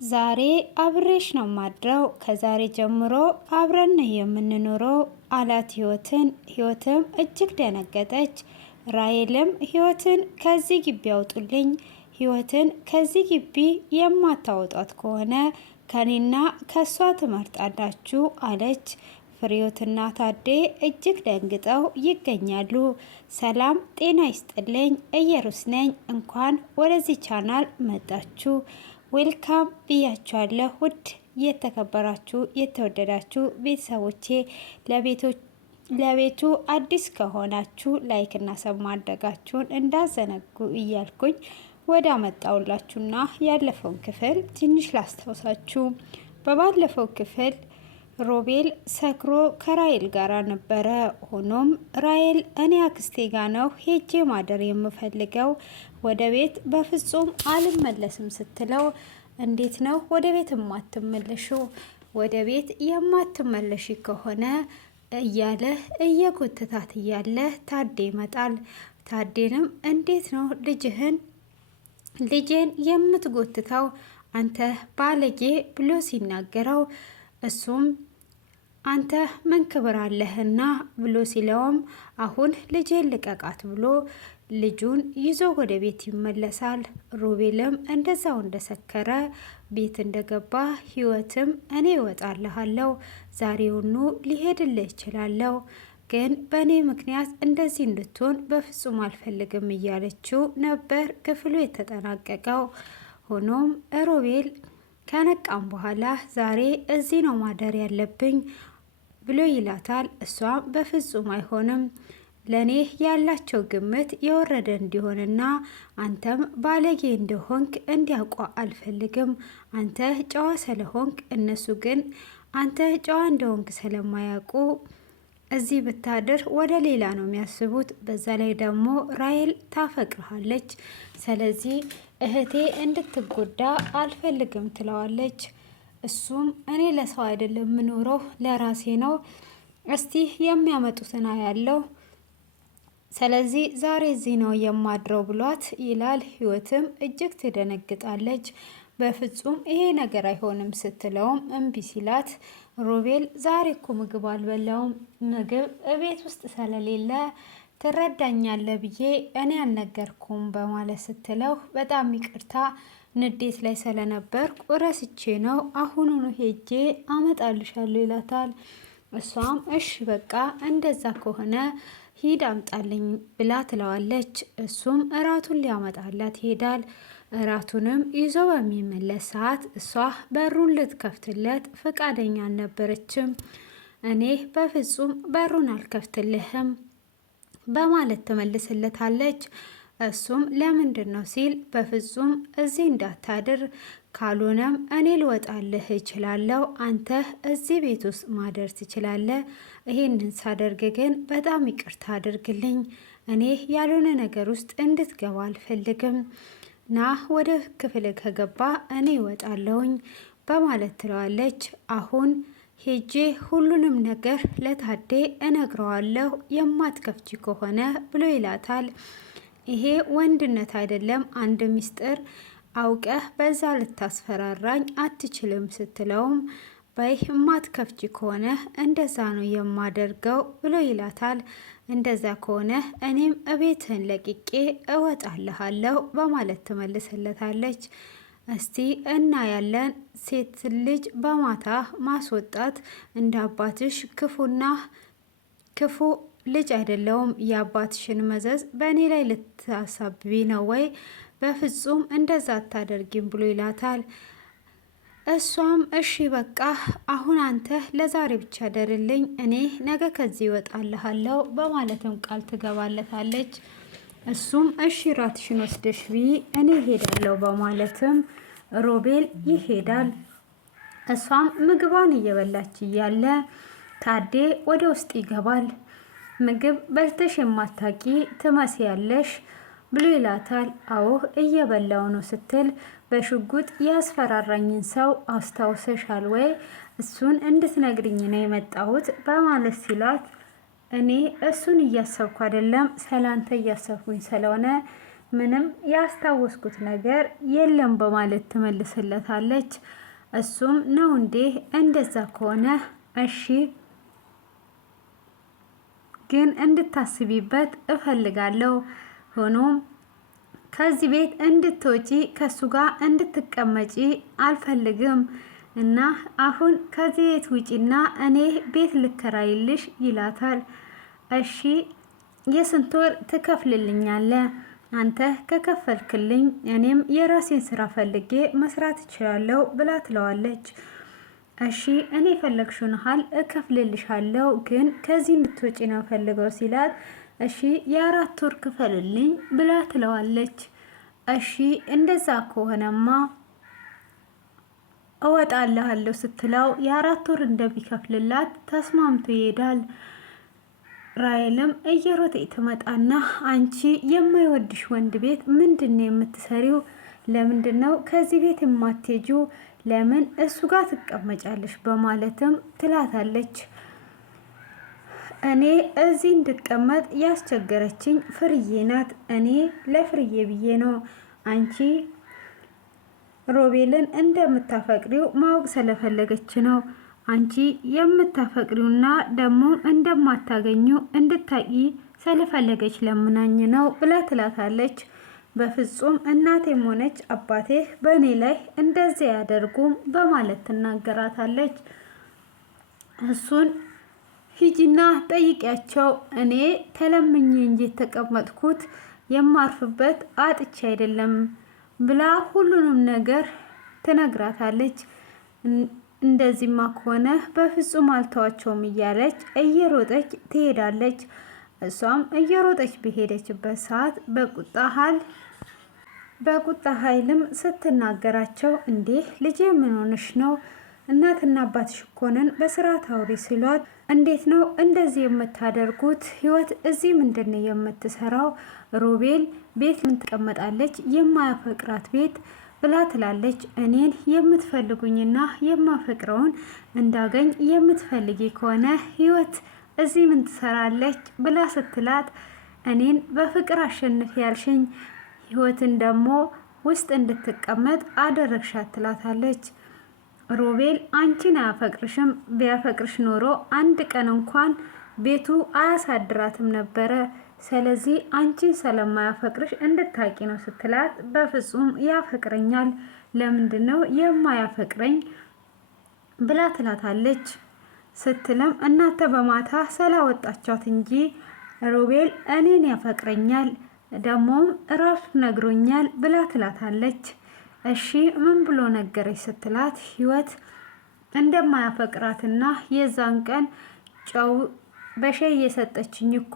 ዛሬ አብሬሽ ነው ማድረው። ከዛሬ ጀምሮ አብረን ነው የምንኖረው አላት ህይወትን። ህይወትም እጅግ ደነገጠች። ራሔልም ህይወትን ከዚህ ግቢ ያውጡልኝ፣ ህይወትን ከዚህ ግቢ የማታወጧት ከሆነ ከኔና ከሷ ትመርጣላችሁ አለች። ፍሬህይወትና ታዴ እጅግ ደንግጠው ይገኛሉ። ሰላም ጤና ይስጥልኝ፣ እየሩስ ነኝ። እንኳን ወደዚህ ቻናል መጣችሁ። ዌልካም ብያችኋለሁ። ውድ የተከበራችሁ የተወደዳችሁ ቤተሰቦቼ ለቤቱ አዲስ ከሆናችሁ ላይክ እና ሰብ ማድረጋችሁን እንዳዘነጉ እያልኩኝ ወደ አመጣውላችሁና ያለፈውን ክፍል ትንሽ ላስታውሳችሁ። በባለፈው ክፍል ሮቤል ሰክሮ ከራሔል ጋር ነበረ። ሆኖም ራሔል እኔ አክስቴ ጋ ነው ሄጄ ማደር የምፈልገው፣ ወደ ቤት በፍጹም አልመለስም ስትለው፣ እንዴት ነው ወደ ቤት የማትመለሹ? ወደ ቤት የማትመለሽ ከሆነ እያለ እየጎተታት እያለ ታዴ ይመጣል። ታዴንም እንዴት ነው ልጄን የምትጎትተው አንተ ባለጌ ብሎ ሲናገረው፣ እሱም አንተ ምን ክብር አለህና ብሎ ሲለውም፣ አሁን ልጄን ልቀቃት ብሎ ልጁን ይዞ ወደ ቤት ይመለሳል። ሮቤልም እንደዛው እንደሰከረ ቤት እንደገባ ህይወትም እኔ እወጣልሃለሁ፣ ዛሬውኑ ሊሄድልህ እችላለሁ፣ ግን በእኔ ምክንያት እንደዚህ እንድትሆን በፍጹም አልፈልግም እያለችው ነበር ክፍሉ የተጠናቀቀው። ሆኖም ሮቤል ከነቃም በኋላ ዛሬ እዚህ ነው ማደር ያለብኝ ብሎ ይላታል። እሷም በፍጹም አይሆንም፣ ለኔ ያላቸው ግምት የወረደ እንዲሆንና አንተም ባለጌ እንደሆንክ እንዲያውቋ አልፈልግም። አንተ ጨዋ ስለሆንክ፣ እነሱ ግን አንተ ጨዋ እንደሆንክ ስለማያውቁ እዚህ ብታድር ወደ ሌላ ነው የሚያስቡት። በዛ ላይ ደግሞ ራሔል ታፈቅርሃለች፣ ስለዚህ እህቴ እንድትጎዳ አልፈልግም ትለዋለች። እሱም እኔ ለሰው አይደለም የምኖረው ለራሴ ነው፣ እስቲ የሚያመጡትን አያለው፣ ስለዚህ ዛሬ እዚህ ነው የማድረው ብሏት ይላል። ህይወትም እጅግ ትደነግጣለች። በፍጹም ይሄ ነገር አይሆንም ስትለውም እምቢ ሲላት፣ ሮቤል ዛሬ እኮ ምግብ አልበላውም፣ ምግብ እቤት ውስጥ ስለሌለ ትረዳኛለ ብዬ እኔ አልነገርኩም በማለት ስትለው፣ በጣም ይቅርታ ንዴት ላይ ስለነበርኩ ረስቼ ነው፣ አሁኑኑ ሄጄ አመጣልሻለሁ ይላታል። እሷም እሺ በቃ እንደዛ ከሆነ ሂድ አምጣልኝ ብላ ትለዋለች። እሱም እራቱን ሊያመጣላት ይሄዳል። እራቱንም ይዞ በሚመለስ ሰዓት እሷ በሩን ልትከፍትለት ፈቃደኛ አልነበረችም። እኔ በፍጹም በሩን አልከፍትልህም በማለት ትመልስለታለች። እሱም ለምንድን ነው ሲል፣ በፍጹም እዚህ እንዳታድር፣ ካልሆነም እኔ ልወጣልህ እችላለሁ፣ አንተ እዚህ ቤት ውስጥ ማደር ትችላለህ፣ ይሄንን ሳደርግ ግን በጣም ይቅርታ አድርግልኝ፣ እኔ ያልሆነ ነገር ውስጥ እንድትገባ አልፈልግም፣ ና ወደ ክፍል ከገባ እኔ እወጣለሁኝ በማለት ትለዋለች። አሁን ሄጄ ሁሉንም ነገር ለታዴ እነግረዋለሁ የማትከፍቺ ከሆነ ብሎ ይላታል። ይሄ ወንድነት አይደለም፣ አንድ ሚስጥር አውቀህ በዛ ልታስፈራራኝ አትችልም ስትለውም፣ በይ የማትከፍቺ ከሆነ እንደዛ ነው የማደርገው ብሎ ይላታል። እንደዛ ከሆነ እኔም እቤትህን ለቅቄ እወጣልሃለሁ በማለት ትመልስለታለች። እስቲ እናያለን፣ ሴት ልጅ በማታ ማስወጣት እንደ አባትሽ ክፉ ልጅ አይደለውም፣ የአባትሽን መዘዝ በእኔ ላይ ልታሳብቢ ነው ወይ? በፍጹም እንደዛ አታደርጊም ብሎ ይላታል። እሷም እሺ በቃ አሁን አንተ ለዛሬ ብቻ ደርልኝ፣ እኔ ነገ ከዚህ ይወጣልሃለሁ በማለትም ቃል ትገባለታለች። እሱም እሺ ራትሽን ወስደሽ ብይ እኔ ሄዳለሁ በማለትም ሮቤል ይሄዳል። እሷም ምግቧን እየበላች እያለ ታዴ ወደ ውስጥ ይገባል። ምግብ በልተሽ የማታቂ ትመስያለሽ ብሎ ይላታል። አዎ እየበላው ነው ስትል፣ በሽጉጥ ያስፈራራኝን ሰው አስታውሰሻል ወይ? እሱን እንድትነግርኝ ነው የመጣሁት በማለት ሲላት፣ እኔ እሱን እያሰብኩ አይደለም፣ ሰላንተ እያሰብኩኝ ስለሆነ ምንም ያስታወስኩት ነገር የለም በማለት ትመልስለታለች። እሱም ነው እንዴ? እንደዛ ከሆነ እሺ፣ ግን እንድታስቢበት እፈልጋለሁ። ሆኖም ከዚህ ቤት እንድትወጪ ከሱ ጋር እንድትቀመጪ አልፈልግም እና አሁን ከዚህ ቤት ውጪና እኔ ቤት ልከራይልሽ ይላታል። እሺ የስንት ወር ትከፍልልኛለህ? አንተ ከከፈልክልኝ እኔም የራሴን ስራ ፈልጌ መስራት እችላለሁ ብላ ትለዋለች። እሺ እኔ የፈለግሽውን ያህል እከፍልልሻለሁ፣ ግን ከዚህ እንድትወጪ ነው ፈልገው ሲላት፣ እሺ የ4 ወር ክፈልልኝ ብላ ትለዋለች። እሺ እንደዛ ከሆነማ እወጣለሁ ስትለው የ4 ወር እንደሚከፍልላት ተስማምቶ ይሄዳል። ራሔልም እየሮጠ ትመጣና አንቺ የማይወድሽ ወንድ ቤት ምንድን ነው የምትሰሪው? ለምንድን ነው ከዚህ ቤት የማትሄጂው? ለምን እሱ ጋር ትቀመጫለሽ? በማለትም ትላታለች። እኔ እዚህ እንድቀመጥ ያስቸገረችኝ ፍርዬ ናት። እኔ ለፍርዬ ብዬ ነው። አንቺ ሮቤልን እንደምታፈቅሪው ማወቅ ስለፈለገች ነው። አንቺ የምታፈቅሪውና ደግሞ እንደማታገኙ እንድታቂ ስለፈለገች ለምናኝ ነው ብላ ትላታለች። በፍጹም እናቴም ሆነች አባቴ በእኔ ላይ እንደዚህ ያደርጉም በማለት ትናገራታለች። እሱን ሂጂና ጠይቂያቸው፣ እኔ ተለምኜ እንጂ የተቀመጥኩት የማርፍበት አጥቼ አይደለም ብላ ሁሉንም ነገር ትነግራታለች። እንደዚህማ ከሆነ በፍጹም አልተዋቸውም እያለች እየሮጠች ትሄዳለች። እሷም እየሮጠች በሄደችበት ሰዓት በቁጣ ኃይልም ስትናገራቸው፣ እንዴ ልጄ ምን ሆነሽ ነው? እናትና አባትሽ እኮ ነን በስርዓት አውሪ ሲሏት፣ እንዴት ነው እንደዚህ የምታደርጉት? ህይወት እዚህ ምንድን ነው የምትሰራው? ሮቤል ቤት ምን ትቀመጣለች? የማያፈቅራት ቤት ብላ ትላለች። እኔን የምትፈልጉኝና የማፈቅረውን እንዳገኝ የምትፈልጊ ከሆነ ህይወት እዚህ ምን ትሰራለች? ብላ ስትላት፣ እኔን በፍቅር አሸንፍ ያልሽኝ ህይወትን ደግሞ ውስጥ እንድትቀመጥ አደረግሻት ትላታለች። ሮቤል አንቺን አያፈቅርሽም። ቢያፈቅርሽ ኖሮ አንድ ቀን እንኳን ቤቱ አያሳድራትም ነበረ። ስለዚህ አንቺን ስለማያፈቅርሽ እንድታቂ ነው ስትላት፣ በፍጹም ያፈቅረኛል። ለምንድን ነው የማያፈቅረኝ ብላ ትላታለች። ስትልም እናንተ በማታ ስላወጣቻት እንጂ ሮቤል እኔን ያፈቅረኛል ደግሞም እራሱ ነግሮኛል ብላ ትላታለች። እሺ ምን ብሎ ነገረች ስትላት፣ ህይወት እንደማያፈቅራትና የዛን ቀን ጨው በሻይ እየሰጠችኝ እኮ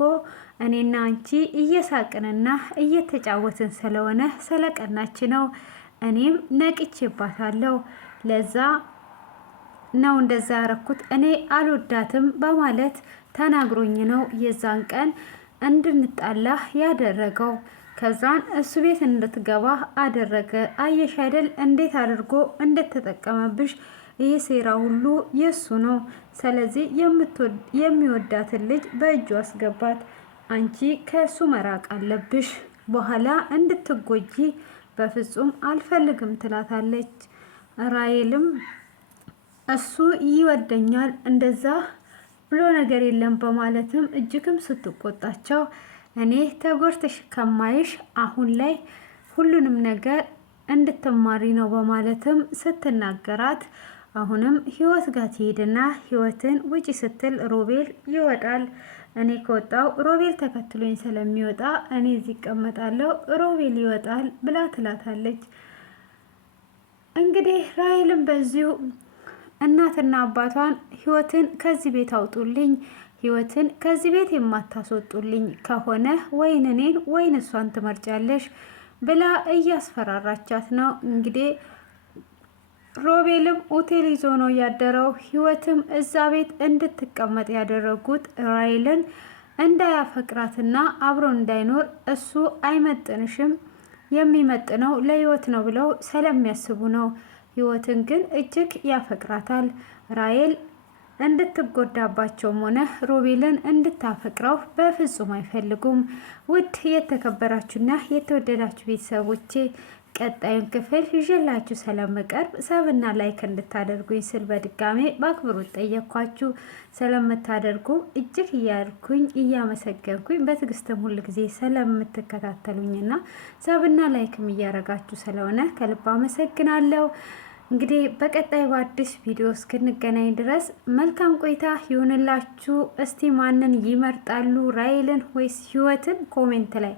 እኔና አንቺ እየሳቅንና እየተጫወትን ስለሆነ ስለቀናች ነው። እኔም ነቅቼባታለሁ። ለዛ ነው እንደዛ ያረኩት። እኔ አልወዳትም በማለት ተናግሮኝ ነው የዛን ቀን እንድንጣላ ያደረገው። ከዛን እሱ ቤት እንድትገባ አደረገ። አየሽ አይደል እንዴት አድርጎ እንደተጠቀመብሽ። ይህ ሴራ ሁሉ የሱ ነው። ስለዚህ የሚወዳትን ልጅ በእጁ አስገባት። አንቺ ከእሱ መራቅ አለብሽ። በኋላ እንድትጎጂ በፍጹም አልፈልግም ትላታለች። ራሔልም እሱ ይወደኛል እንደዛ ብሎ ነገር የለም በማለትም እጅግም ስትቆጣቸው፣ እኔ ተጎድተሽ ከማይሽ አሁን ላይ ሁሉንም ነገር እንድትማሪ ነው በማለትም ስትናገራት፣ አሁንም ህይወት ጋር ትሄድና ህይወትን ውጪ ስትል ሮቤል ይወጣል። እኔ ከወጣው ሮቤል ተከትሎኝ ስለሚወጣ እኔ እዚህ እቀመጣለሁ፣ ሮቤል ይወጣል ብላ ትላታለች። እንግዲህ ራሔልም በዚሁ እናትና አባቷን ህይወትን ከዚህ ቤት አውጡልኝ፣ ህይወትን ከዚህ ቤት የማታስወጡልኝ ከሆነ ወይን እኔን ወይን እሷን ትመርጫለሽ ብላ እያስፈራራቻት ነው። እንግዲህ ሮቤልም ሆቴል ይዞ ነው ያደረው። ህይወትም እዛ ቤት እንድትቀመጥ ያደረጉት ራሔልን እንዳያፈቅራትና አብሮ እንዳይኖር እሱ አይመጥንሽም፣ የሚመጥነው ለህይወት ነው ብለው ስለሚያስቡ ነው። ህይወትን ግን እጅግ ያፈቅራታል። ራሔል እንድትጎዳባቸውም ሆነ ሮቤልን እንድታፈቅረው በፍጹም አይፈልጉም። ውድ የተከበራችሁና የተወደዳችሁ ቤተሰቦቼ ቀጣዩን ክፍል ይዤላችሁ ስለምቀርብ ሰብና ላይክ እንድታደርጉኝ ስል በድጋሜ በአክብሮት ጠየኳችሁ። ስለምታደርጉ እጅግ እያልኩኝ እያመሰገንኩኝ በትዕግስትም ሁል ጊዜ ስለምትከታተሉኝና ሰብና ላይክም እያረጋችሁ ስለሆነ ከልብ አመሰግናለሁ። እንግዲህ በቀጣይ በአዲስ ቪዲዮ እስክንገናኝ ድረስ መልካም ቆይታ ይሁንላችሁ። እስቲ ማንን ይመርጣሉ ራሔልን ወይስ ህይወትን? ኮሜንት ላይ